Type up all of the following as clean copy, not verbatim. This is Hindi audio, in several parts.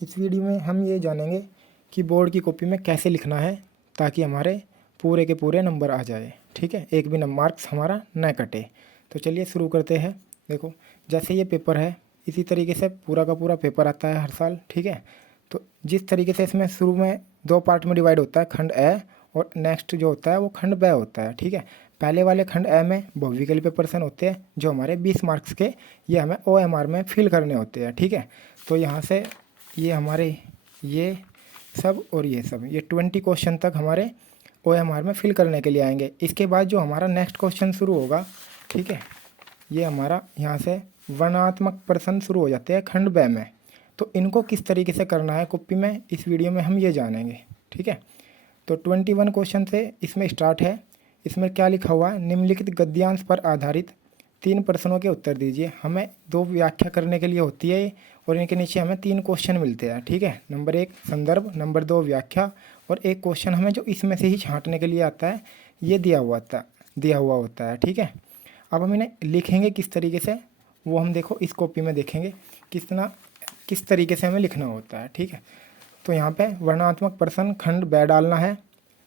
इस वीडियो में हम ये जानेंगे कि बोर्ड की कॉपी में कैसे लिखना है ताकि हमारे पूरे के पूरे नंबर आ जाए। ठीक है, एक भी मार्क्स हमारा न कटे। तो चलिए शुरू करते हैं। देखो, जैसे ये पेपर है इसी तरीके से पूरा का पूरा पेपर आता है हर साल। ठीक है, तो जिस तरीके से इसमें शुरू में दो पार्ट में डिवाइड होता है, खंड ए और नेक्स्ट जो होता है वो खंड ब होता है। ठीक है, पहले वाले खंड ए में बहुविकल्पी पेपर्सन होते हैं जो हमारे 20 मार्क्स के, ये हमें OMR में फिल करने होते हैं। ठीक है, तो यहाँ से ये हमारे ये सब और ये सब, ये 20 क्वेश्चन तक हमारे OMR में फिल करने के लिए आएंगे। इसके बाद जो हमारा नेक्स्ट क्वेश्चन शुरू होगा, ठीक है, ये हमारा यहाँ से वर्णनात्मक प्रश्न शुरू हो जाते हैं खंड ब में। तो इनको किस तरीके से करना है कॉपी में, इस वीडियो में हम ये जानेंगे। ठीक है, तो 21 क्वेश्चन से इसमें स्टार्ट है। इसमें क्या लिखा हुआ है, निम्नलिखित गद्यांश पर आधारित 3 प्रश्नों के उत्तर दीजिए। हमें 2 व्याख्या करने के लिए होती है और इनके नीचे हमें 3 क्वेश्चन मिलते हैं। ठीक है, नंबर 1 संदर्भ, नंबर 2 व्याख्या और एक क्वेश्चन हमें जो इसमें से ही छांटने के लिए आता है, ये दिया हुआ होता है। ठीक है, अब हम इन्हें लिखेंगे किस तरीके से, वो हम देखो इस कॉपी में देखेंगे किस तरीके से हमें लिखना होता है। ठीक है, तो यहाँ पे वर्णनात्मक प्रश्न खंड ब डालना है,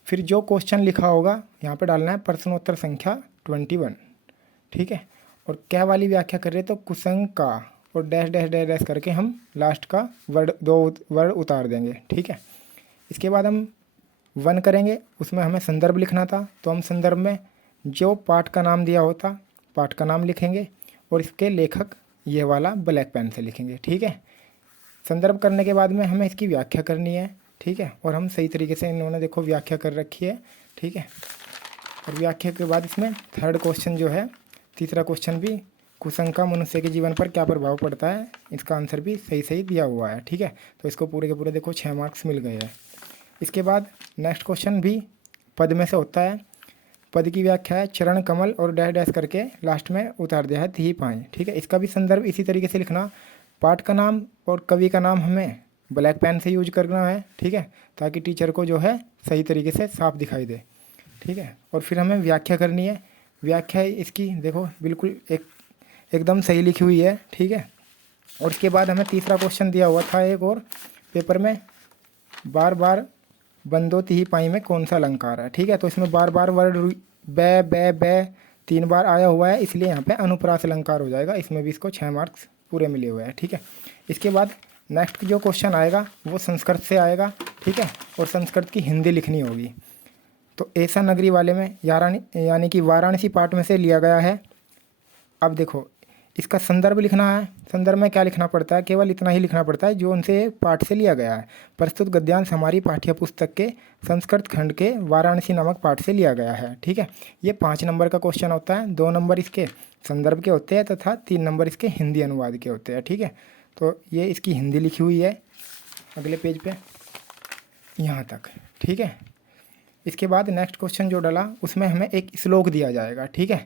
फिर जो क्वेश्चन लिखा होगा यहाँ पे डालना है प्रश्नोत्तर संख्या 21। ठीक है, और क्या वाली व्याख्या कर रहे तो कुसंग का और डैश डैश डैश डैश करके हम लास्ट का वर्ड 2 वर्ड उतार देंगे। ठीक है, इसके बाद हम 1 करेंगे, उसमें हमें संदर्भ लिखना था, तो हम संदर्भ में जो पाठ का नाम दिया होता पाठ का नाम लिखेंगे और इसके लेखक ये वाला ब्लैक पेन से लिखेंगे। ठीक है, संदर्भ करने के बाद में हमें इसकी व्याख्या करनी है। ठीक है, और हम सही तरीके से इन्होंने देखो व्याख्या कर रखी है। ठीक है, और व्याख्या के बाद इसमें थर्ड क्वेश्चन जो है, तीसरा क्वेश्चन भी कुसंग का मनुष्य के जीवन पर क्या प्रभाव पड़ता है, इसका आंसर भी सही सही दिया हुआ है। ठीक है, तो इसको पूरे के पूरे देखो 6 मार्क्स मिल गए हैं। इसके बाद नेक्स्ट क्वेश्चन भी पद में से होता है। पद की व्याख्या है चरण कमल और डैश डैश करके लास्ट में उतार दिया है ती पाएँ। ठीक है, इसका भी संदर्भ इसी तरीके से लिखना, पाठ का नाम और कवि का नाम हमें ब्लैक पेन से यूज करना है। ठीक है, ताकि टीचर को जो है सही तरीके से साफ दिखाई दे। ठीक है, और फिर हमें व्याख्या करनी है। व्याख्या इसकी देखो बिल्कुल एकदम सही लिखी हुई है। ठीक है, और उसके बाद हमें तीसरा क्वेश्चन दिया हुआ था एक और पेपर में, बार बार बंदो तिही पाई में कौन सा अलंकार है। ठीक है, तो इसमें बार बार वर्ड ब 3 बार आया हुआ है, इसलिए यहाँ पे अनुप्रास अलंकार हो जाएगा। इसमें भी इसको 6 मार्क्स पूरे मिले हुए हैं। ठीक है, इसके बाद नेक्स्ट जो क्वेश्चन आएगा वो संस्कृत से आएगा। ठीक है, और संस्कृत की हिंदी लिखनी होगी। तो ऐसा नगरी वाले में यानी कि वाराणसी पाठ में से लिया गया है। अब देखो इसका संदर्भ लिखना है। संदर्भ में क्या लिखना पड़ता है, केवल इतना ही लिखना पड़ता है जो उनसे पाठ से लिया गया है। प्रस्तुत गद्यांश हमारी पाठ्य पुस्तक के संस्कृत खंड के वाराणसी नामक पाठ से लिया गया है। ठीक है, ये 5 नंबर का क्वेश्चन होता है। 2 नंबर इसके संदर्भ के होते हैं तथा 3 नंबर इसके हिंदी अनुवाद के होते हैं। ठीक है, तो ये इसकी हिंदी लिखी हुई है अगले पेज पे यहाँ तक। ठीक है, इसके बाद नेक्स्ट क्वेश्चन जो डाला उसमें हमें एक श्लोक दिया जाएगा। ठीक है,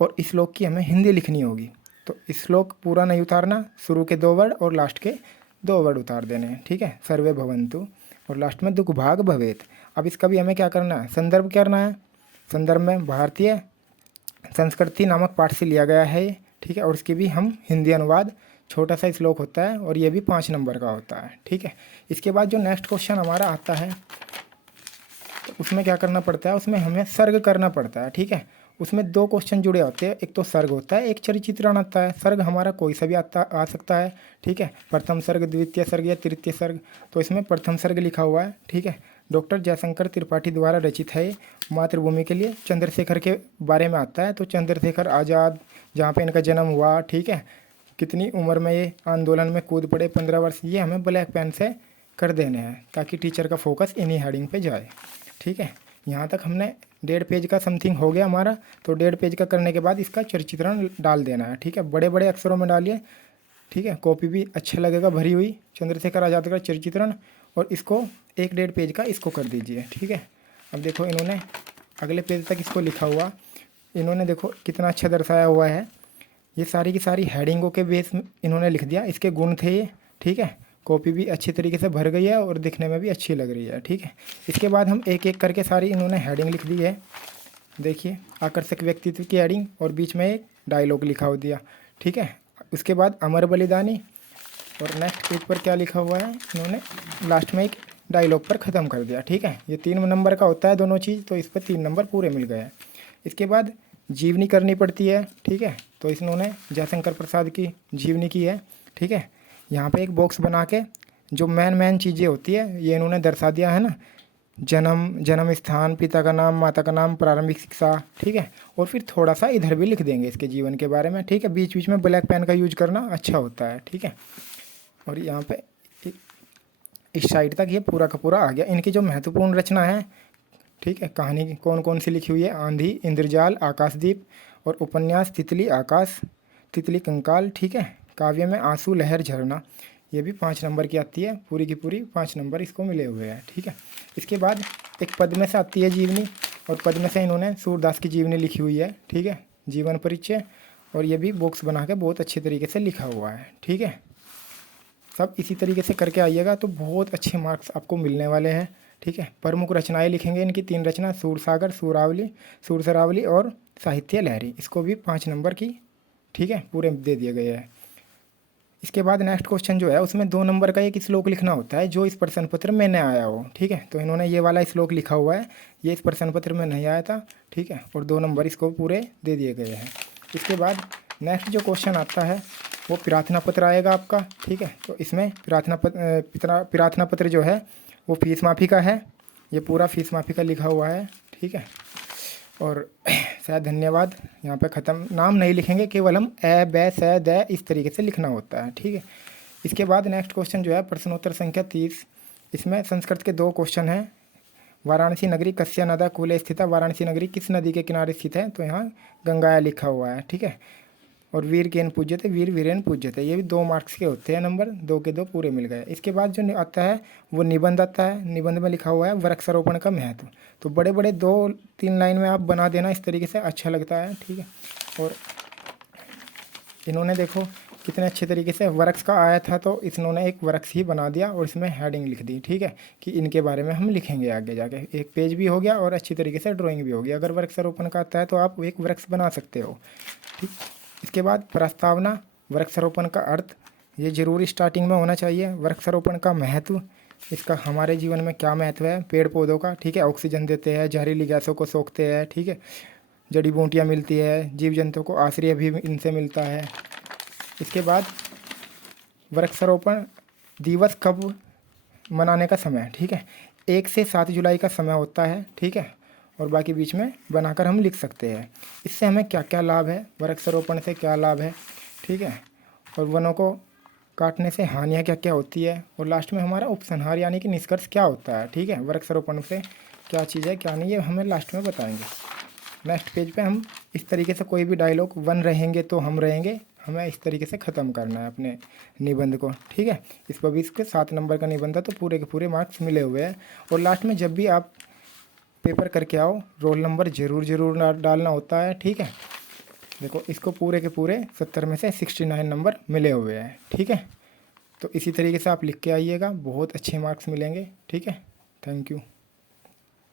और श्लोक की हमें हिंदी लिखनी होगी। तो श्लोक पूरा नहीं उतारना, शुरू के 2 वर्ड और लास्ट के 2 वर्ड उतार देने हैं। ठीक है, सर्वे भवन्तु और लास्ट में दुख भाग भवेत। अब इसका भी हमें क्या करना है, संदर्भ करना है। संदर्भ में भारतीय संस्कृति नामक पाठ से लिया गया है। ठीक है, और इसकी भी हम हिंदी अनुवाद, छोटा सा श्लोक होता है और ये भी 5 नंबर का होता है। ठीक है, इसके बाद जो नेक्स्ट क्वेश्चन हमारा आता है तो उसमें क्या करना पड़ता है, उसमें हमें सर्ग करना पड़ता है। ठीक है, उसमें 2 क्वेश्चन जुड़े होते हैं, एक तो सर्ग होता है, एक चरिचित्रण आता है। सर्ग हमारा कोई सा भी आ सकता है। ठीक है, प्रथम सर्ग, द्वितीय सर्ग या तृतीय सर्ग। तो इसमें प्रथम सर्ग लिखा हुआ है। ठीक है, डॉक्टर जयशंकर त्रिपाठी द्वारा रचित है। मातृभूमि के लिए चंद्रशेखर के बारे में आता है। तो चंद्रशेखर आज़ाद जहाँ पे इनका जन्म हुआ, ठीक है, कितनी उम्र में ये आंदोलन में कूद पड़े, 15 वर्ष, ये हमें ब्लैक पेन से कर देने हैं ताकि टीचर का फोकस इन्हीं हेडिंग पे जाए। ठीक है, यहाँ तक हमने 1.5 पेज का समथिंग हो गया हमारा। तो 1.5 पेज का करने के बाद इसका चरिचित्रण डाल देना है। ठीक है, बड़े बड़े अक्षरों में डालिए। ठीक है, कॉपी भी अच्छा लगेगा भरी हुई, चंद्रशेखर आज़ाद का चरिचित्रण, और इसको 1.5 पेज का इसको कर दीजिए। ठीक है, अब देखो इन्होंने अगले पेज तक इसको लिखा हुआ, इन्होंने देखो कितना अच्छा दर्शाया हुआ है। ये सारी की सारी हेडिंगों के बेस में इन्होंने लिख दिया, इसके गुण थे ये। ठीक है, कॉपी भी अच्छी तरीके से भर गई है और दिखने में भी अच्छी लग रही है। ठीक है, इसके बाद हम एक एक करके सारी इन्होंने हेडिंग लिख दी है। देखिए, आकर्षक व्यक्तित्व की हेडिंग और बीच में एक डायलॉग लिखा हो दिया। ठीक है, उसके बाद अमर बलिदानी और नेक्स्ट पेज पर क्या लिखा हुआ है, इन्होंने लास्ट में एक डायलॉग पर ख़त्म कर दिया। ठीक है, ये 3 नंबर का होता है दोनों चीज़, तो इस पर 3 नंबर पूरे मिल गए हैं। इसके बाद जीवनी करनी पड़ती है। ठीक है, तो इन्होंने जयशंकर प्रसाद की जीवनी की है। ठीक है, यहाँ पे एक बॉक्स बना के जो मेन चीज़ें होती है ये इन्होंने दर्शा दिया है ना, जन्म स्थान, पिता का नाम, माता का नाम, प्रारंभिक शिक्षा। ठीक है, और फिर थोड़ा सा इधर भी लिख देंगे इसके जीवन के बारे में। ठीक है, बीच बीच में ब्लैक पेन का यूज करना अच्छा होता है। ठीक है, और यहाँ पे इस साइड तक ये पूरा का पूरा आ गया। इनकी जो महत्वपूर्ण रचना है, ठीक है, कहानी कौन कौन सी लिखी हुई है, आंधी, इंद्रजाल, आकाशदीप, और उपन्यास तितली आकाश, तितली कंकाल। ठीक है, काव्य में आंसू, लहर, झरना, ये भी 5 नंबर की आती है, पूरी की पूरी 5 नंबर इसको मिले हुए हैं। ठीक है, इसके बाद एक पद में से आती है जीवनी, और पद में से इन्होंने सूरदास की जीवनी लिखी हुई है। ठीक है, जीवन परिचय, और ये भी बॉक्स बना के बहुत अच्छे तरीके से लिखा हुआ है। ठीक है, सब इसी तरीके से करके आइएगा तो बहुत अच्छे मार्क्स आपको मिलने वाले हैं। ठीक है, प्रमुख रचनाएं लिखेंगे इनकी 3 रचना, सूरसागर, सूरावली, सूरसरावली और साहित्य लहरी, इसको भी 5 नंबर की, ठीक है, पूरे दे दिए गए हैं। इसके बाद नेक्स्ट क्वेश्चन जो है उसमें 2 नंबर का एक श्लोक लिखना होता है जो इस प्रश्न पत्र में नहीं आया हो। ठीक है, तो इन्होंने ये वाला श्लोक लिखा हुआ है, ये इस प्रश्न पत्र में नहीं आया था। ठीक है, और 2 नंबर इसको पूरे दे दिए गए हैं। इसके बाद नेक्स्ट जो क्वेश्चन आता है वो प्रार्थना पत्र आएगा आपका। ठीक है, तो इसमें प्रार्थना पत्र जो है वो फीस माफ़ी का है, ये पूरा फीस माफ़ी का लिखा हुआ है। ठीक है, और शायद धन्यवाद यहाँ पे ख़त्म, नाम नहीं लिखेंगे, केवल हम ए ब स द इस तरीके से लिखना होता है। ठीक है, इसके बाद नेक्स्ट क्वेश्चन जो है प्रश्नोत्तर संख्या 30, इसमें संस्कृत के 2 क्वेश्चन हैं। वाराणसी नगरी कस्य नदा कूले स्थित, वाराणसी नगरी किस नदी के किनारे स्थित है, तो यहाँ गंगाया लिखा हुआ है। ठीक है, और वीर केन पूज्यते, वीर वीरेन पूज्यते, ये भी 2 मार्क्स के होते हैं नंबर, 2 के 2 पूरे मिल गए। इसके बाद जो आता है वो निबंध आता है, निबंध में लिखा हुआ है वृक्षारोपण का महत्व, तो बड़े बड़े 2-3 लाइन में आप बना देना, इस तरीके से अच्छा लगता है। ठीक है, और इन्होंने देखो कितने अच्छे तरीके से वृक्ष का आया था तो इन्होंने एक वृक्ष ही बना दिया और इसमें हेडिंग लिख दी। ठीक है, कि इनके बारे में हम लिखेंगे आगे जाके, एक पेज भी हो गया और अच्छी तरीके से ड्राइंग भी हो गई। अगर वृक्षारोपण का आता है तो आप एक वृक्ष बना सकते हो। ठीक, इसके बाद प्रस्तावना, वृक्षारोपण का अर्थ, ये जरूरी स्टार्टिंग में होना चाहिए। वृक्षारोपण का महत्व, इसका हमारे जीवन में क्या महत्व है, पेड़ पौधों का। ठीक है, ऑक्सीजन देते हैं, जहरीली गैसों को सोखते हैं। ठीक है, जड़ी बूटियाँ मिलती है, जीव जंतु को आश्रय भी इनसे मिलता है। इसके बाद वृक्षारोपण दिवस कब मनाने का समय, ठीक है, 1 से 7 जुलाई का समय होता है। ठीक है, और बाकी बीच में बनाकर हम लिख सकते हैं। इससे हमें क्या क्या लाभ है, वृक्षारोपण से क्या लाभ है। ठीक है, और वनों को काटने से हानियाँ क्या क्या होती है, और लास्ट में हमारा उपसंहार यानी कि निष्कर्ष क्या होता है। ठीक है, वृक्षारोपण से क्या चीज़ है क्या नहीं, ये हमें लास्ट में बताएंगे। नेक्स्ट पेज पे हम इस तरीके से कोई भी डायलॉग, वन रहेंगे तो हम रहेंगे, हमें इस तरीके से ख़त्म करना है अपने निबंध को। ठीक है, इस पर भी इसके 7 नंबर का निबंध है तो पूरे के पूरे मार्क्स मिले हुए हैं। और लास्ट में जब भी आप पेपर करके आओ रोल नंबर ज़रूर डालना होता है। ठीक है, देखो इसको पूरे के पूरे 70 में से 69 नंबर मिले हुए हैं। ठीक है, तो इसी तरीके से आप लिख के आइएगा, बहुत अच्छे मार्क्स मिलेंगे। ठीक है, थैंक यू।